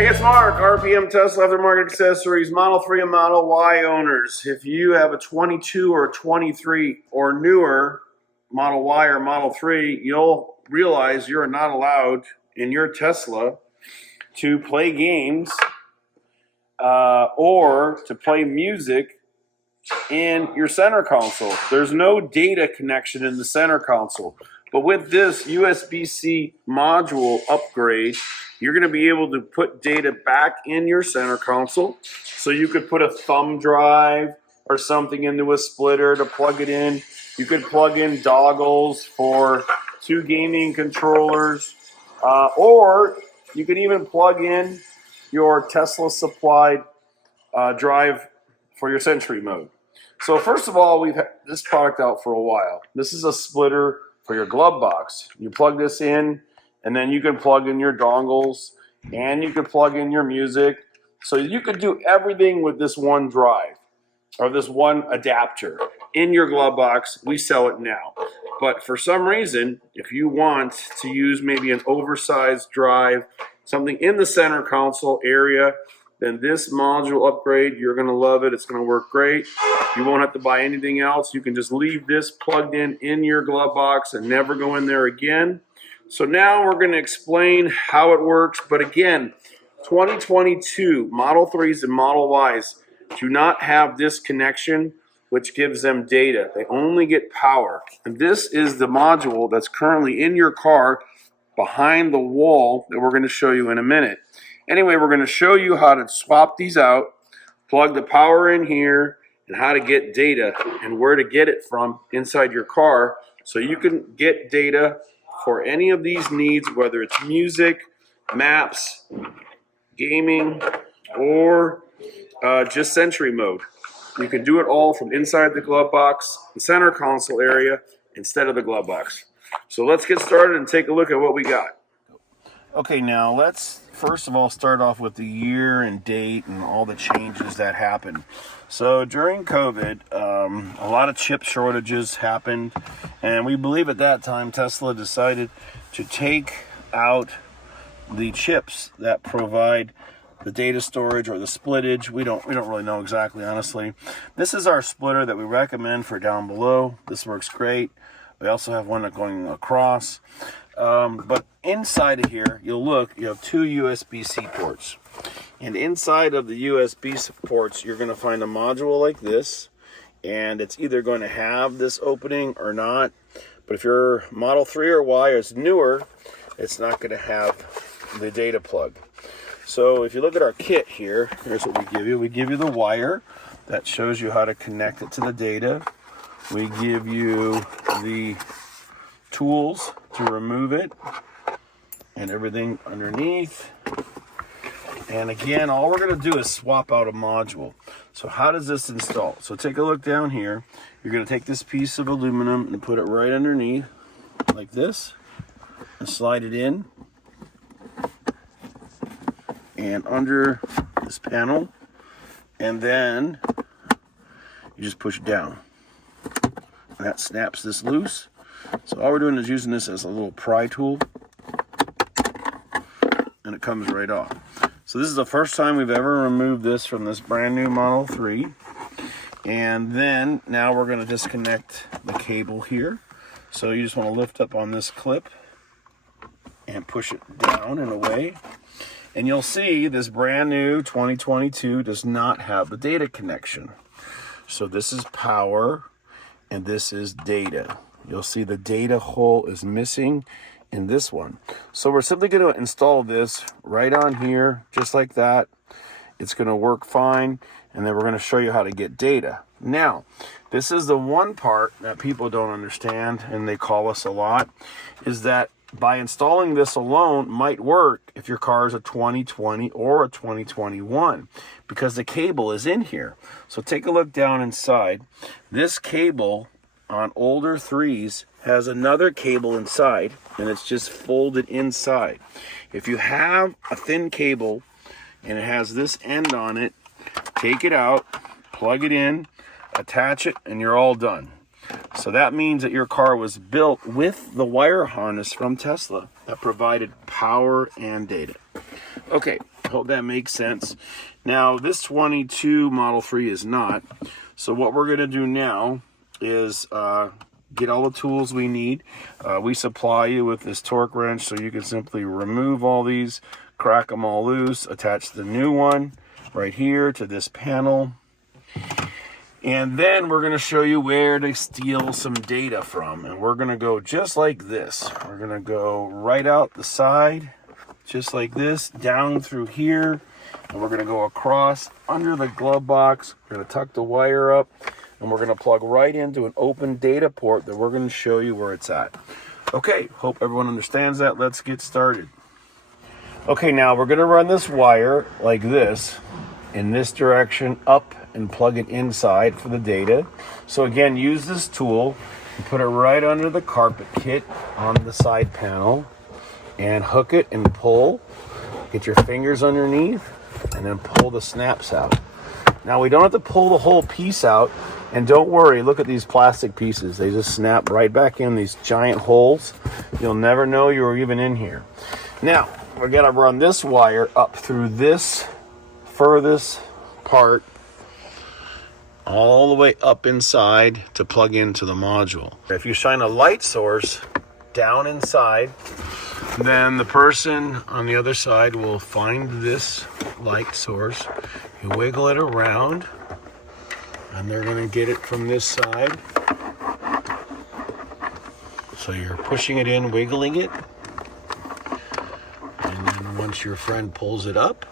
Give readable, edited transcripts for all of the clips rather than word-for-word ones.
Hey, it's Mark, RPM Tesla Aftermarket Accessories, Model 3 and Model Y owners. If you have a 22 or 23 or newer Model Y or Model 3, you'll realize you're not allowed in your Tesla to play games or to play music in your center console. There's no data connection in the center console. But with this USB-C module upgrade, you're going to be able to put data back in your center console. So you could put a thumb drive or something into a splitter to plug it in. You could plug in doggles for 2 gaming controllers, or you could even plug in your Tesla supplied drive for your Sentry mode. So first of all, we've had this product out for a while. This is a splitter for your glove box. You plug this in, and then you can plug in your dongles, and you can plug in your music. So you could do everything with this one drive, or this one adapter in your glove box. We sell it now. But for some reason, if you want to use maybe an oversized drive, something in the center console area, then this module upgrade, you're going to love it. It's going to work great. You won't have to buy anything else. You can just leave this plugged in your glove box and never go in there again. So now we're going to explain how it works. But again, 2022 Model 3s and Model Ys do not have this connection, which gives them data. They only get power. And this is the module that's currently in your car behind the wall that we're going to show you in a minute. Anyway, we're going to show you how to swap these out, plug the power in here, and how to get data and where to get it from inside your car so you can get data for any of these needs, whether it's music, maps, gaming, or just Sentry mode. You can do it all from inside the glove box, the center console area, instead of the glove box. So let's get started and take a look at what we got. Okay, now let's first of all start off with the year and date and all the changes that happened. So during COVID, a lot of chip shortages happened, and we believe at that time Tesla decided to take out the chips that provide the data storage or the splittage. We don't really know exactly, honestly. This is our splitter that we recommend for down below. This works great. We also have one going across. But inside of here, you have 2 USB-C ports. And inside of the USB ports, you're going to find a module like this. And it's either going to have this opening or not. But if your Model 3 or Y is newer, it's not going to have the data plug. So if you look at our kit here, here's what we give you. We give you the wire that shows you how to connect it to the data. We give you the tools to remove it and everything underneath. And again, all we're going to do is swap out a module. So how does this install? So take a look down here. You're going to take this piece of aluminum and put it right underneath like this and slide it in and under this panel, and then you just push it down and that snaps this loose. So all we're doing is using this as a little pry tool, and it comes right off. So this is the first time we've ever removed this from this brand new Model 3. And then now we're going to disconnect the cable here. So you just want to lift up on this clip and push it down and away. And you'll see this brand new 2022 does not have the data connection. So this is power and this is data. You'll see the data hole is missing in this one. So we're simply going to install this right on here, just like that. It's going to work fine, and then we're going to show you how to get data. Now, this is the one part that people don't understand, and they call us a lot, is that by installing this alone might work if your car is a 2020 or a 2021, because the cable is in here. So take a look down inside. This cable on older 3s has another cable inside, and it's just folded inside. If you have a thin cable and it has this end on it, take it out, plug it in, attach it, and you're all done. So that means that your car was built with the wire harness from Tesla that provided power and data. Okay, Hope that makes sense. Now, this 22 Model 3 is not. So what we're going to do now is get all the tools we need. We supply you with this torque wrench, so you can simply remove all these, crack them all loose, attach the new one right here to this panel. And then we're going to show you where to steal some data from. And we're going to go just like this. We're going to go right out the side, just like this, down through here. And we're going to go across under the glove box. We're going to tuck the wire up. And we're going to plug right into an open data port that we're going to show you where it's at. Okay, hope everyone understands that. Let's get started. Okay, now we're going to run this wire like this, in this direction, up, and plug it inside for the data. So again, use this tool and put it right under the carpet kit on the side panel and hook it and pull. Get your fingers underneath and then pull the snaps out. Now we don't have to pull the whole piece out, and don't worry, look at these plastic pieces. They just snap right back in these giant holes. You'll never know you were even in here. Now, we're gonna run this wire up through this furthest part all the way up inside to plug into the module. If you shine a light source down inside, then the person on the other side will find this light source. You wiggle it around, and they're going to get it from this side. So you're pushing it in, wiggling it, and then once your friend pulls it up,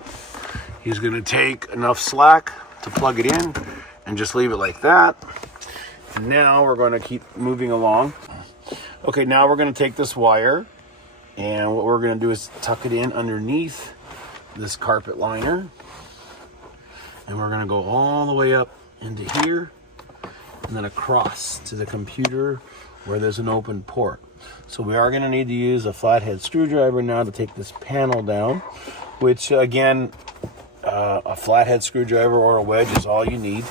he's going to take enough slack to plug it in and just leave it like that. And now we're going to keep moving along. Okay, now we're going to take this wire, and what we're going to do is tuck it in underneath this carpet liner. And we're going to go all the way up into here and then across to the computer where there's an open port. So we are going to need to use a flathead screwdriver now to take this panel down, which again, a flathead screwdriver or a wedge is all you need.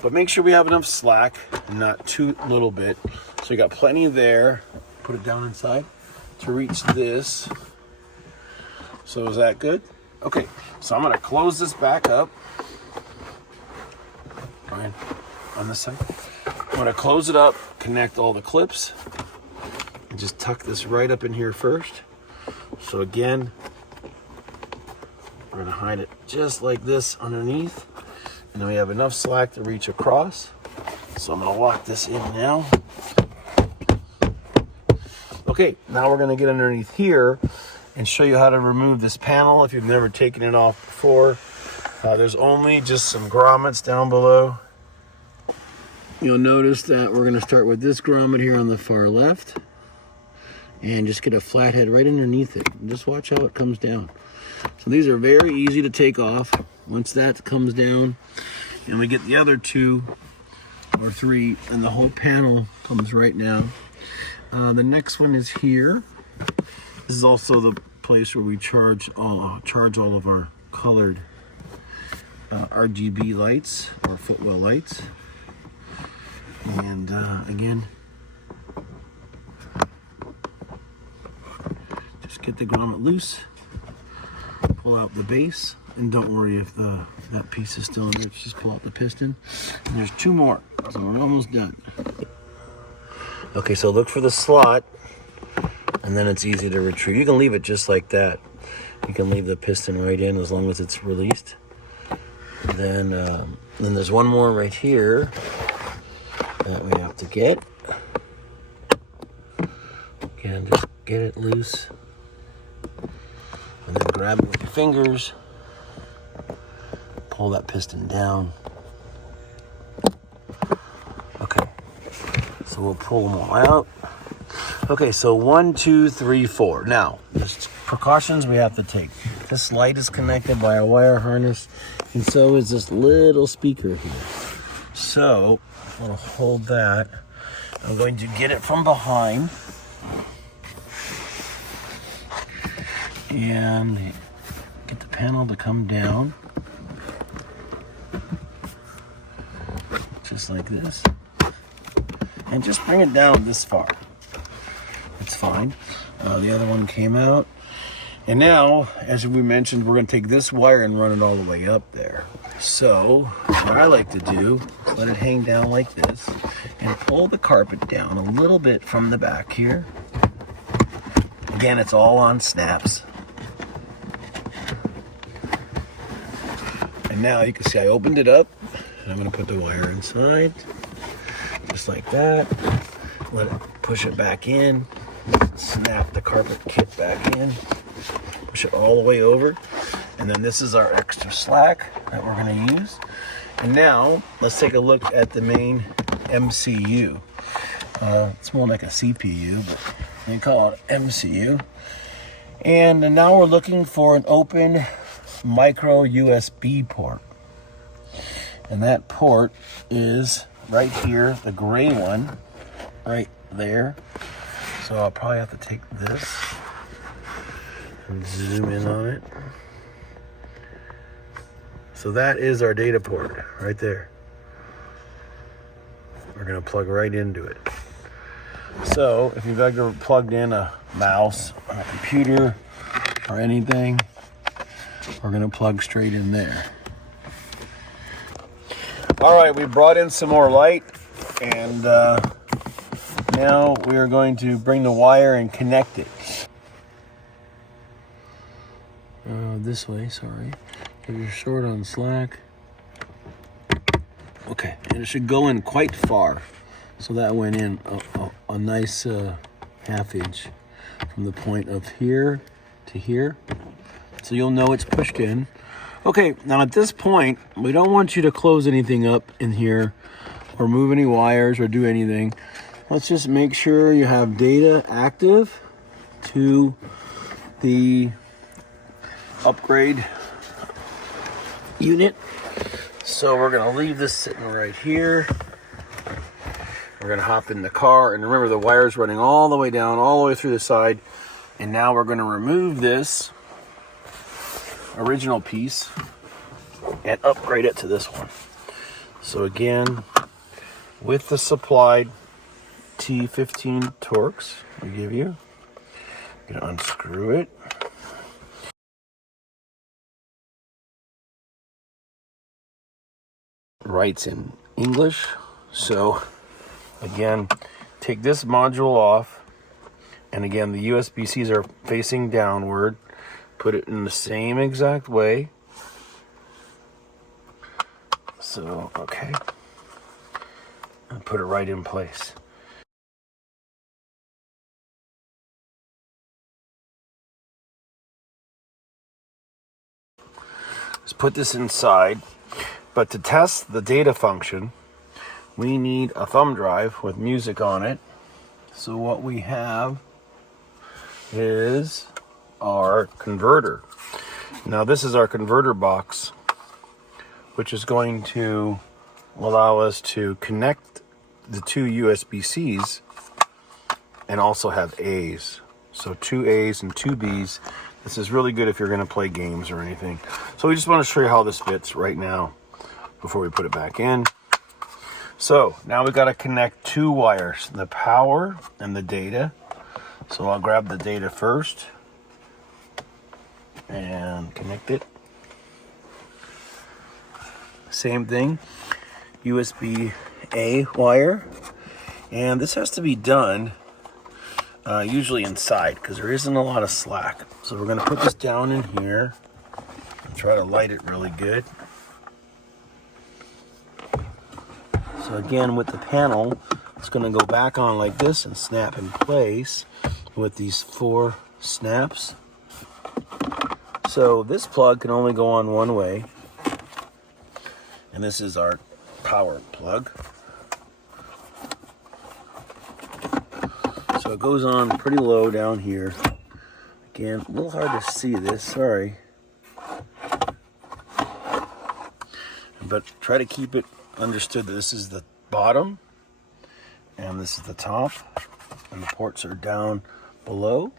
But make sure we have enough slack and not too little bit. So you got plenty there. Put it down inside to reach this. So is that good? Okay, so I'm going to close this back up. Right on this side. I'm going to close it up, connect all the clips, and just tuck this right up in here first. So again, we're going to hide it just like this underneath. And then we have enough slack to reach across. So I'm going to lock this in now. Okay, now we're going to get underneath here and show you how to remove this panel if you've never taken it off before. There's only just some grommets down below. You'll notice that we're going to start with this grommet here on the far left and just get a flathead right underneath it. And just watch how it comes down. So these are very easy to take off. Once that comes down and we get the other 2 or 3 and the whole panel comes right down. The next one is here. This is also the place where we charge all of our colored RGB lights or footwell lights. And again, just get the grommet loose, pull out the base, and don't worry if that piece is still in there. Just pull out the piston. And there's 2 more, so we're almost done. Okay, so look for the slot, and then it's easy to retrieve. You can leave it just like that. You can leave the piston right in as long as it's released. Then there's one more right here that we have to get. Again, just get it loose, and then grab it with your fingers. Pull that piston down. Okay, so we'll pull them all out. Okay, so 1, 2, 3, 4. Now, there's precautions we have to take. This light is connected by a wire harness, and so is this little speaker here. So, I'm going to hold that. I'm going to get it from behind and get the panel to come down. Just like this. And just bring it down this far. It's fine. The other one came out. And now, as we mentioned, we're going to take this wire and run it all the way up there. So what I like to do is let it hang down like this and pull the carpet down a little bit from the back here. Again, it's all on snaps. And now you can see I opened it up, and I'm going to put the wire inside, just like that. Let it push it back in, snap the carpet kit back in, push it all the way over, and then this is our extra slack that we're going to use. And now let's take a look at the main MCU. It's more like a CPU, but they call it MCU. And now we're looking for an open micro USB port. And that port is right here, the gray one, right there. So I'll probably have to take this and zoom in on it. So that is our data port right there. We're going to plug right into it. So if you've ever plugged in a mouse or a computer or anything, we're going to plug straight in there. All right, we brought in some more light, and now we are going to bring the wire and connect it. This way, sorry. If you're short on slack. Okay, and it should go in quite far. So that went in a nice half inch from the point of here to here. So you'll know it's pushed in. Okay, now at this point, we don't want you to close anything up in here or move any wires or do anything. Let's just make sure you have data active to the upgrade unit. So we're gonna leave this sitting right here. We're gonna hop in the car, and remember the wire's running all the way down, all the way through the side. And now we're gonna remove this original piece and upgrade it to this one. So again, with the supplied T15 Torx we give you, I'm gonna unscrew it. Writes in English. So again, take this module off, and again the USB-Cs are facing downward. Put it in the same exact way. So, okay. And put it right in place. Let's put this inside. But to test the data function, we need a thumb drive with music on it. So what we have is our converter. Now this is our converter box, which is going to allow us to connect the two USB-Cs and also have A's. So 2 A's and 2 B's. This is really good if you're going to play games or anything. So we just want to show you how this fits right now before we put it back in. So now we've got to connect 2 wires, the power and the data. So I'll grab the data first and connect it. Same thing, USB-A wire. And this has to be done usually inside because there isn't a lot of slack. So we're going to put this down in here and try to light it really good. So again, with the panel, it's going to go back on like this and snap in place with these 4 snaps. So this plug can only go on one way, and this is our power plug. So it goes on pretty low down here. Again, a little hard to see this, sorry. But try to keep it understood that this is the bottom and this is the top, and the ports are down below.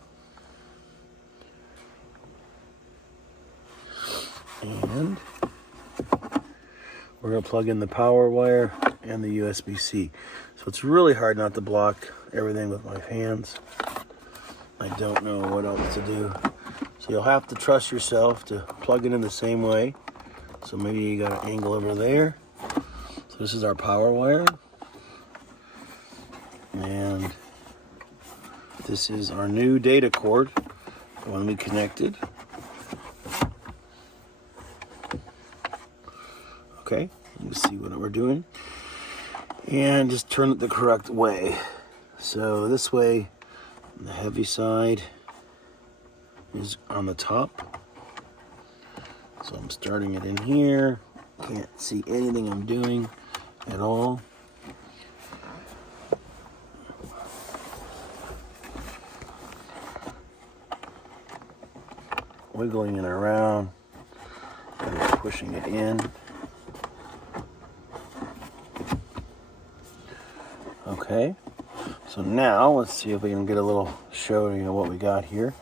And we're going to plug in the power wire and the USB-C. So it's really hard not to block everything with my hands. I don't know what else to do. So you'll have to trust yourself to plug it in the same way. So maybe you got an angle over there. So this is our power wire. And this is our new data cord, the one we connected. Okay, you can see what we're doing. And just turn it the correct way. So this way, the heavy side is on the top. So I'm starting it in here. Can't see anything I'm doing at all. Wiggling it around and pushing it in. Okay, so now let's see if we can get a little showing of what we got here.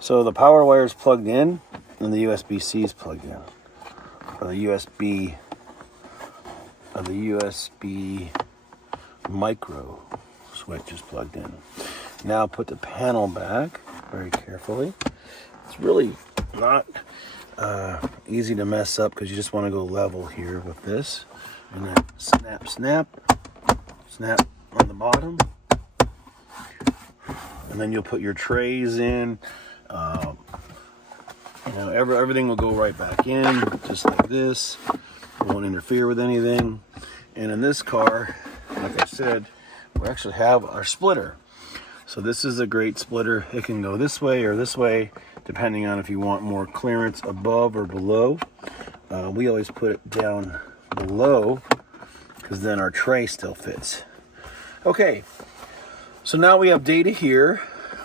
So the power wire is plugged in and the USB-C is plugged in. Or the USB micro switch is plugged in. Now put the panel back very carefully. It's really not easy to mess up because you just want to go level here with this. And then snap, snap, snap on the bottom. And then you'll put your trays in. Everything will go right back in, just like this. It won't interfere with anything. And in this car, like I said, we actually have our splitter. So this is a great splitter. It can go this way or this way, depending on if you want more clearance above or below. We always put it down below, because then our tray still fits. Okay, so now we have data here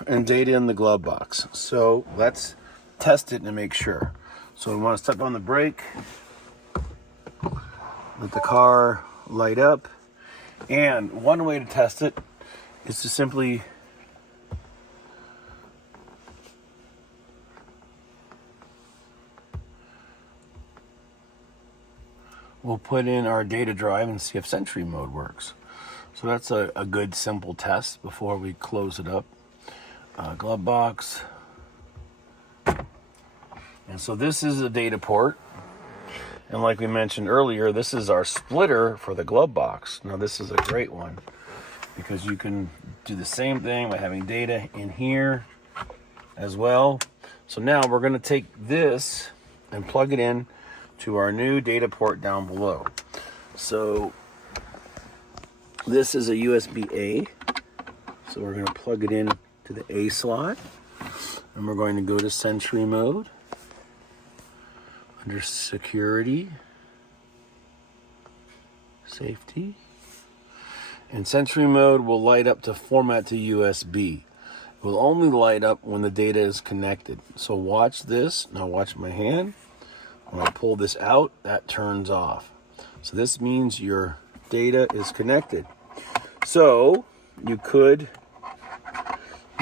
and data in the glove box. So let's test it and make sure. So we want to step on the brake, let the car light up, and one way to test it is to simply we'll put in our data drive and see if Sentry mode works. So that's a good simple test before we close it up. Glove box. And so this is a data port. And like we mentioned earlier, this is our splitter for the glove box. Now this is a great one because you can do the same thing by having data in here as well. So now we're going to take this and plug it in to our new data port down below. So this is a USB-A. So we're going to plug it in to the A slot. And we're going to go to Sentry mode. Under security, safety, and Sentry mode will light up to format to USB. It will only light up when the data is connected. So watch this. Now watch my hand. When I pull this out, that turns off. So this means your data is connected. So you could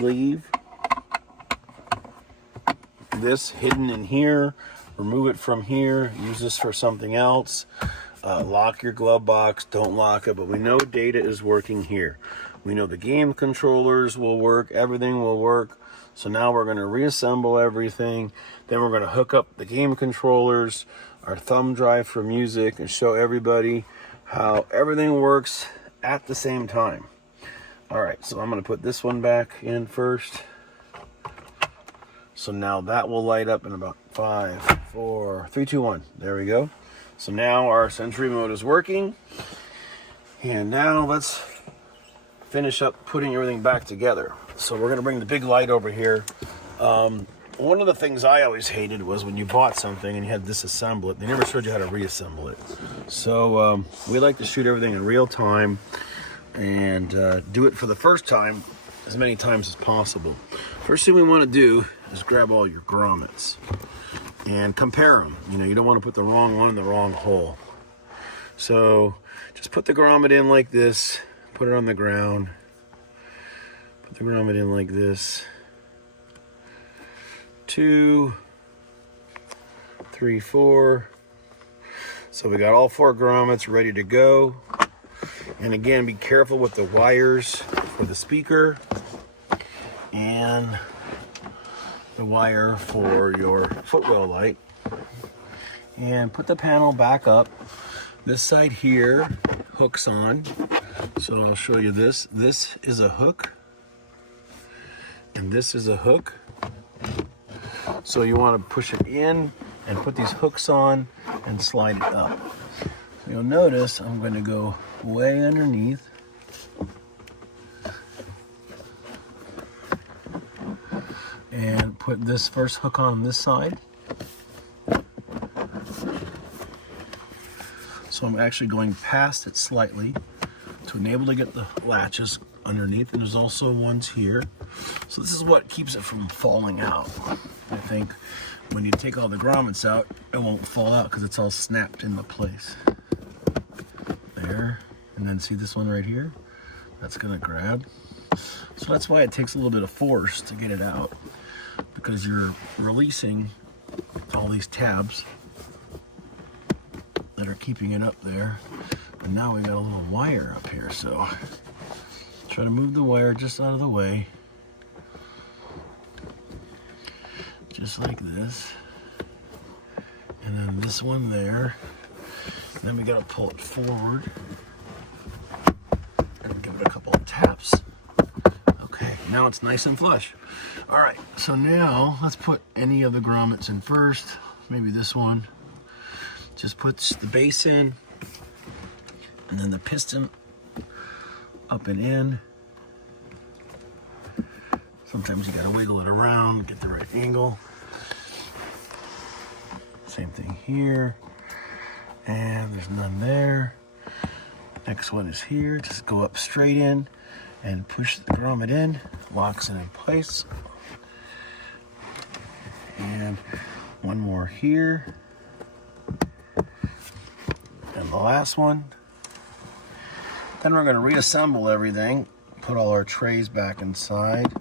leave this hidden in here, remove it from here, use this for something else, lock your glove box, don't lock it, but we know data is working here. We know the game controllers will work, everything will work. So now we're going to reassemble everything. Then we're going to hook up the game controllers, our thumb drive for music, and show everybody how everything works at the same time. All right, so I'm going to put this one back in first. So now that will light up in about 5, 4, 3, 2, 1. There we go. So now our Sentry mode is working. And now let's finish up putting everything back together. So we're going to bring the big light over here. One of the things I always hated was when you bought something and you had to disassemble it. They never showed you how to reassemble it. So we like to shoot everything in real time and do it for the first time as many times as possible. First thing we want to do is grab all your grommets and compare them. You know, you don't want to put the wrong one in the wrong hole. So just put the grommet in like this, put it on the ground, put the grommet in like this. 2, 3, 4. So we got all 4 grommets ready to go. And again, be careful with the wires for the speaker and the wire for your footwell light. And put the panel back up. This side here hooks on. So I'll show you this. This is a hook. And this is a hook. So you want to push it in and put these hooks on and slide it up. So you'll notice I'm going to go way underneath. And put this first hook on this side. So I'm actually going past it slightly to enable to get the latches underneath. And there's also ones here. So this is what keeps it from falling out. I think when you take all the grommets out, it won't fall out because it's all snapped into place. There. And then see this one right here? That's going to grab. So that's why it takes a little bit of force to get it out, because you're releasing all these tabs that are keeping it up there. But now we got a little wire up here, so try to move the wire just out of the way, just like this. And then this one there. And then we gotta pull it forward and give it a couple of taps. Okay, now it's nice and flush. All right, so now let's put any of the grommets in first. Maybe this one. Just puts the base in, and then the piston up and in. Sometimes you gotta wiggle it around, get the right angle. Same thing here. And there's none there. Next one is here. Just go up straight in and push the grommet in, locks it in place. And one more here. And the last one. Then we're going to reassemble everything, put all our trays back inside.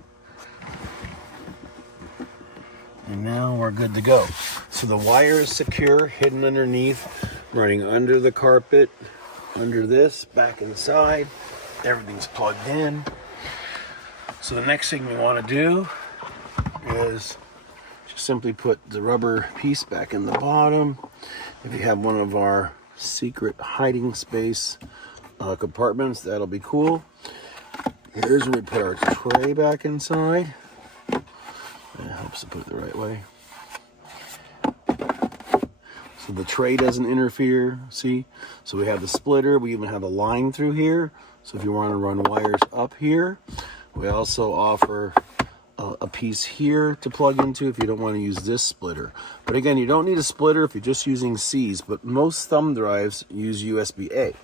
And now we're good to go. So the wire is secure, hidden underneath, running under the carpet, under this, back inside. Everything's plugged in. So the next thing we want to do is just simply put the rubber piece back in the bottom. If you have one of our secret hiding space compartments, that'll be cool. Here's where we put our tray back inside. It helps to put it the right way. So the tray doesn't interfere, see? So we have the splitter, we even have a line through here. So if you want to run wires up here, we also offer a piece here to plug into if you don't want to use this splitter. But again, you don't need a splitter if you're just using C's, but most thumb drives use USB-A.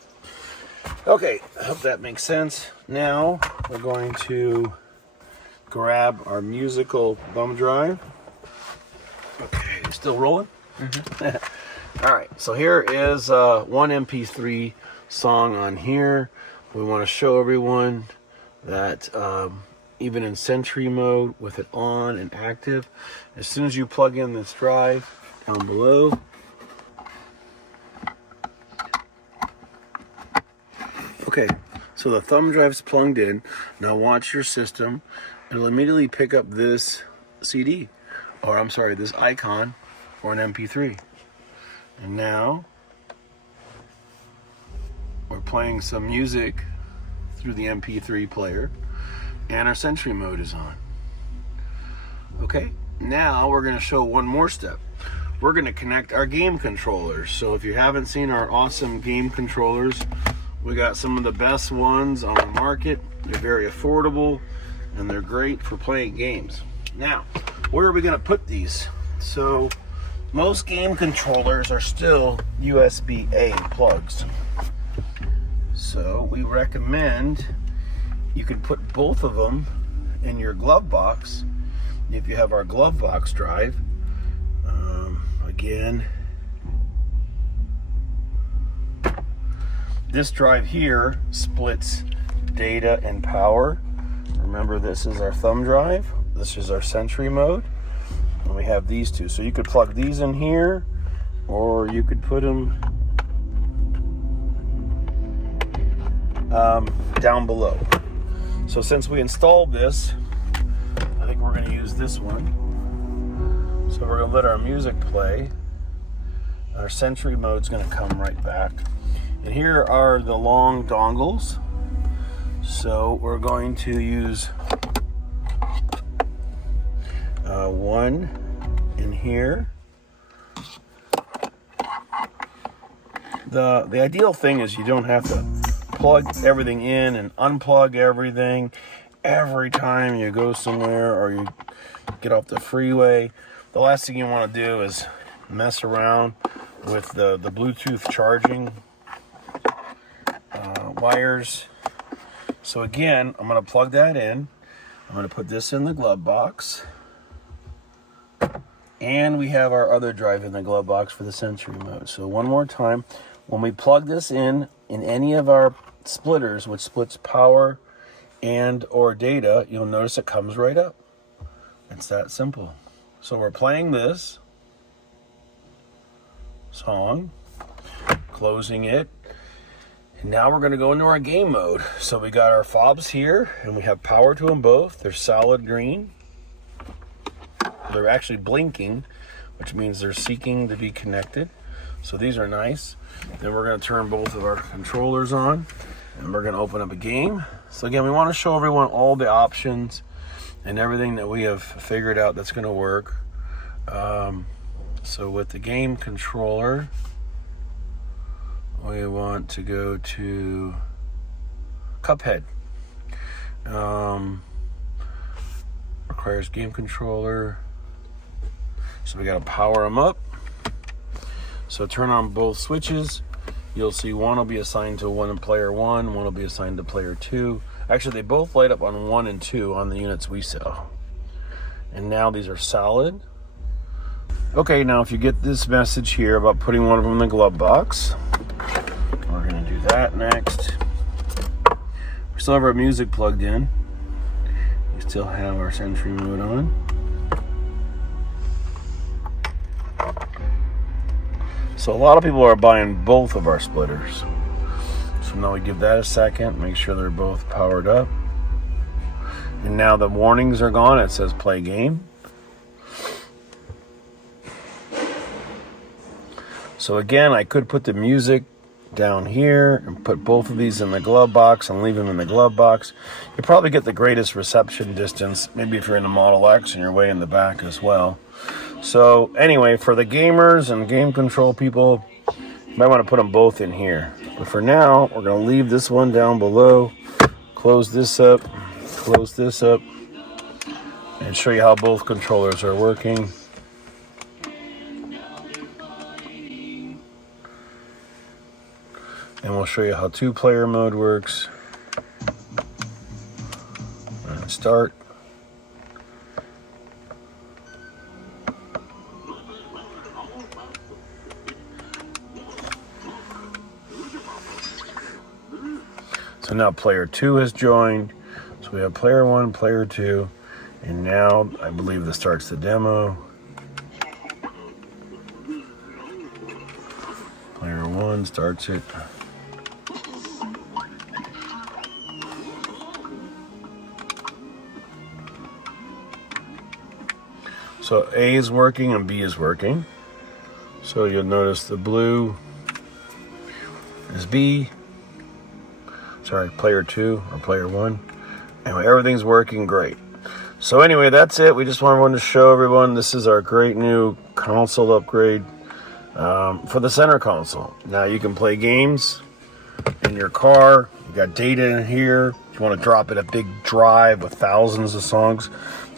Okay, I hope that makes sense. Now we're going to grab our musical thumb drive. Okay, still rolling? Mm-hmm. All right, so here is one MP3 song on here. We want to show everyone that even in Sentry mode with it on and active, as soon as you plug in this drive down below, okay, so the thumb drive's plugged in. Now watch your system. It'll immediately pick up this CD, or I'm sorry, this icon for an MP3. And now we're playing some music through the MP3 player, and our Sentry mode is on. Okay, now we're going to show one more step. We're going to connect our game controllers. So if you haven't seen our awesome game controllers, we got some of the best ones on the market. They're very affordable and they're great for playing games. Now, where are we going to put these? So most game controllers are still USB-A plugs. So we recommend you can put both of them in your glove box if you have our glove box drive. Again, this drive here splits data and power. Remember, this is our thumb drive, this is our Sentry mode, and we have these two. So you could plug these in here, or you could put them down below. So since we installed this, I think we're going to use this one. So we're going to let our music play. Our Sentry mode's going to come right back. And here are the long dongles. So we're going to use one in here. The ideal thing is you don't have to plug everything in and unplug everything every time you go somewhere or you get off the freeway. The last thing you want to do is mess around with the Bluetooth charging wires. So again, I'm going to plug that in. I'm going to put this in the glove box. And we have our other drive in the glove box for the Sentry mode. So one more time, when we plug this in any of our splitters, which splits power and or data, you'll notice it comes right up. It's that simple. So we're playing this song, closing it, and now we're going to go into our game mode. So we got our fobs here, and we have power to them both. They're solid green. They're actually blinking, which means they're seeking to be connected. So these are nice. Then we're going to turn both of our controllers on, and we're going to open up a game. So again, we want to show everyone all the options and everything that we have figured out that's going to work. So with the game controller, we want to go to Cuphead. Requires game controller. So we got to power them up. So turn on both switches. You'll see one will be assigned to player 1, one will be assigned to player 2. Actually, they both light up on 1 and 2 on the units we sell. And now these are solid. Okay, now if you get this message here about putting one of them in the glove box, we're going to do that next. We still have our music plugged in. We still have our Sentry mode on. So a lot of people are buying both of our splitters. So now we give that a second, make sure they're both powered up. And now the warnings are gone. It says play game. So again, I could put the music down here and put both of these in the glove box and leave them in the glove box. You probably get the greatest reception distance, maybe if you're in the Model X and you're way in the back as well. So anyway, for the gamers and game control people, you might want to put them both in here. But for now, we're going to leave this one down below, close this up, and show you how both controllers are working. And we'll show you how 2-player mode works. And start. So now player 2 has joined. So we have player 1, player 2, and now I believe this starts the demo. Player 1 starts it. So A is working and B is working. So you'll notice the blue is B. Sorry, player 2 or player 1. Anyway, everything's working great. So anyway, that's it. We just wanted to show everyone this is our great new console upgrade for the center console. Now you can play games in your car. You got data in here. If you want to drop it a big drive with thousands of songs,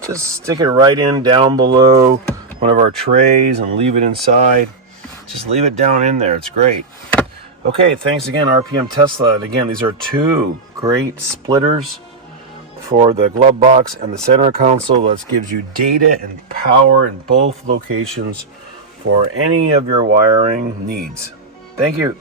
just stick it right in down below one of our trays and leave it inside. Just leave it down in there. It's great. Okay, thanks again, RPM Tesla. And again, these are 2 great splitters for the glove box and the center console. That gives you data and power in both locations for any of your wiring needs. Thank you.